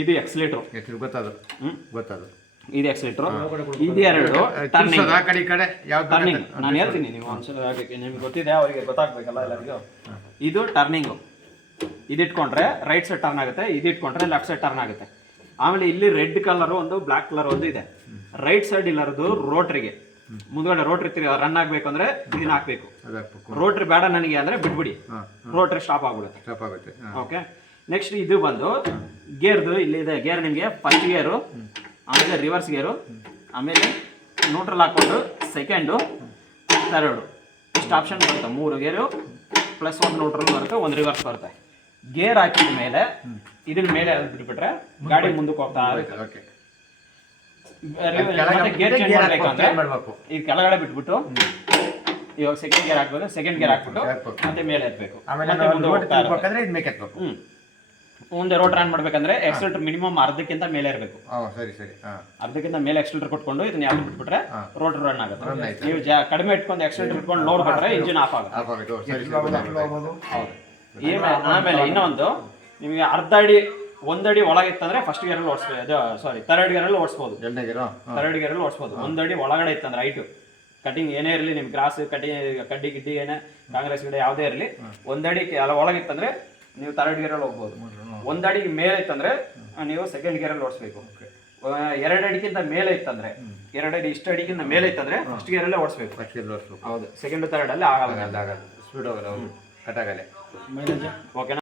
ಇದು ಎಕ್ಸಲೇಟರ್. ಗೊತ್ತದು ಗೊತ್ತದು. ಇದು ಎಕ್ಸಲೇಟರ್. ಇದು ಎರಡು ಟರ್ನಿಂಗ್. ಆ ಕಡೆ ಈ ಕಡೆ ಯಾವ್ದು ಟರ್ನಿಂಗ್ ನಾನು ಹೇಳ್ತೀನಿ, ನೀವು ಒಂದ್ಸಲ ನಿಮ್ಗೆ ಗೊತ್ತಿದೆ, ಅವರಿಗೆ ಗೊತ್ತಾಗ್ಬೇಕಲ್ಲ ಎಲ್ಲರಿಗೂ. ಇದು ಟರ್ನಿಂಗು. ಇದು ಇಟ್ಕೊಂಡ್ರೆ ರೈಟ್ ಸೈಡ್ ಟರ್ನ್ ಆಗುತ್ತೆ, ಇದು ಇಟ್ಕೊಂಡ್ರೆ ಲೆಫ್ಟ್ ಸೈಡ್ ಟರ್ನ್ ಆಗುತ್ತೆ. ಆಮೇಲೆ ಇಲ್ಲಿ ರೆಡ್ ಕಲರ್ ಒಂದು ಬ್ಲಾಕ್ ಕಲರ್ ಒಂದು ಇದೆ. ರೈಟ್ ಸೈಡ್ ಇಲ್ಲರದು ರೋಟ್ರಿಗೆ, ಮುಂದ್ಗಡೆ ರೋಟ್ರಿ ರನ್ ಆಗ್ಬೇಕು ಅಂದ್ರೆ ಇದನ್ನ ಹಾಕ್ಬೇಕು. ರೋಟ್ರಿ ಬೇಡ ನನಗೆ ಅಂದ್ರೆ ಬಿಟ್ಬಿಡಿ, ರೋಟ್ರಿ ಸ್ಟಾಪ್ ಆಗ್ಬಿಡುತ್ತೆ. ಓಕೆ, ನೆಕ್ಸ್ಟ್ ಇದು ಬಂದು ಗೇರ್ದು ಇಲ್ಲಿ ಇದೆ. ಗೇರ್ ನಿಮಗೆ ಫಸ್ಟ್ ಗೇರು, ಆಮೇಲೆ ರಿವರ್ಸ್ ಗೇರು, ಆಮೇಲೆ ನ್ಯೂಟ್ರಲ್ ಹಾಕ್ಕೊಂಡು ಸೆಕೆಂಡು, ಥರ್ಡು, ಇಷ್ಟು ಆಪ್ಷನ್ ಬರುತ್ತೆ. 3 ಗೇರು ಪ್ಲಸ್ 1 ನ್ಯೂಟ್ರಲ್ ಬರುತ್ತೆ, 1 ರಿವರ್ಸ್ ಬರುತ್ತೆ. ಗೇರ್ ಹಾಕಿದ ಮೇಲೆ ಇದನ್ನ ಮೇಲೆ ಬಿಟ್ಬಿಟ್ರೆ ಗಾಡಿ ಮುಂದಕ್ಕೆ ಹೋಗ್ತಾ ಇರುತ್ತೆ. ಗೇರ್ ಚೇಂಜ್ ಮಾಡ್ಬೇಕಂದ್ರೆ ಈಗ ಕೆಳಗಡೆ ಬಿಟ್ಬಿಟ್ಟು ಇವಾಗ ಸೆಕೆಂಡ್ ಗೇರ್ ಹಾಕ್ಬೇಕು, ಸೆಕೆಂಡ್ ಗೇರ್ ಹಾಕ್ಬಿಟ್ಟು ಮತ್ತೆ ಮೇಲೆ ಎತ್ತಬೇಕು, ಮುಂದೆ ರೋಡ್ ರನ್ ಮಾಡ್ಬೇಕಂದ್ರೆ ಎಕ್ಸಲೇಟರ್ ಮಿನಿಮಮ್ ಅರ್ಧಕ್ಕಿಂತ ಮೇಲೆ ಇರಬೇಕು. ಅರ್ಧಕ್ಕಿಂತ ಮೇಲೆ ಎಕ್ಸಲೇಟರ್ ಕೊಟ್ಕೊಂಡು ಇದನ್ನ ಯಾವ್ದು ಬಿಟ್ಬಿಟ್ರೆ ರೋಡ್ ರನ್ ಆಗುತ್ತೆ. ನೀವು ಕಡಿಮೆ ಇಟ್ಕೊಂಡು ಎಕ್ಸಲೇಟರ್ ಇಟ್ಕೊಂಡು ಲೋಡ್ ಕೊಟ್ರೆ ಇಂಜಿನ್ ಆಫ್ ಆಗುತ್ತೆ. ಆಮೇಲೆ ಇನ್ನೊಂದು, ನಿಮಗೆ ಅರ್ಧ ಅಡಿ 1 ಅಡಿ ಒಳಗಿತ್ತಂದ್ರೆ ಫಸ್ಟ್ ಗೇರಲ್ಲಿ ಓಡಿಸ್ಬೋದು, ಸಾರಿ ಥರ್ಡ್ ಗೇರಲ್ಲಿ ಓಡಿಸ್ಬೋದು. ಥರ್ಡ್ ಗೇರಲ್ಲಿ ಓಡಿಸ್ಬೋದು. 1 ಅಡಿ ಒಳಗಡೆ ಇತ್ತಂದ್ರೆ ಹೈಟು ಕಟಿಂಗ್ ಏನೇ ಇರಲಿ, ನಿಮ್ ಗ್ರಾಸ್ ಕಡ್ಡಿ ಗಿಡ್ಡಿ ಏನೇ ಕಾಂಗ್ರೆಸ್ ಗಿಡ ಯಾವುದೇ ಇರಲಿ, 1 ಅಡಿ ಒಳಗಿತ್ತಂದ್ರೆ ನೀವು ಥರ್ಡ್ ಗೇರಲ್ಲಿ ಹೋಗ್ಬೋದು. 1 ಅಡಿ ಮೇಲೆ ಇತ್ತಂದ್ರೆ ನೀವು ಸೆಕೆಂಡ್ ಗೇರಲ್ಲಿ ಓಡಿಸ್ಬೇಕು. 2 ಅಡಿಗಿಂತ ಮೇಲೆ ಇತ್ತಂದ್ರೆ, 2 ಅಡಿ ಇಷ್ಟು ಅಡಿಗಿಂತ ಮೇಲೆ ಇತ್ತಂದ್ರೆ ಫಸ್ಟ್ ಗೇರಲ್ಲೇ ಓಡಿಸ್ಬೇಕು. ಹೌದು, ಸೆಕೆಂಡ್ ಥರ್ಡ್ ಅಲ್ಲಿ ಆಗಲ್ಲ, ಸ್ಪೀಡ್ ಹೋಗಲ್ಲ, ಕಟ್ ಆಗಲ್ಲ. ಓಕೆನಾ?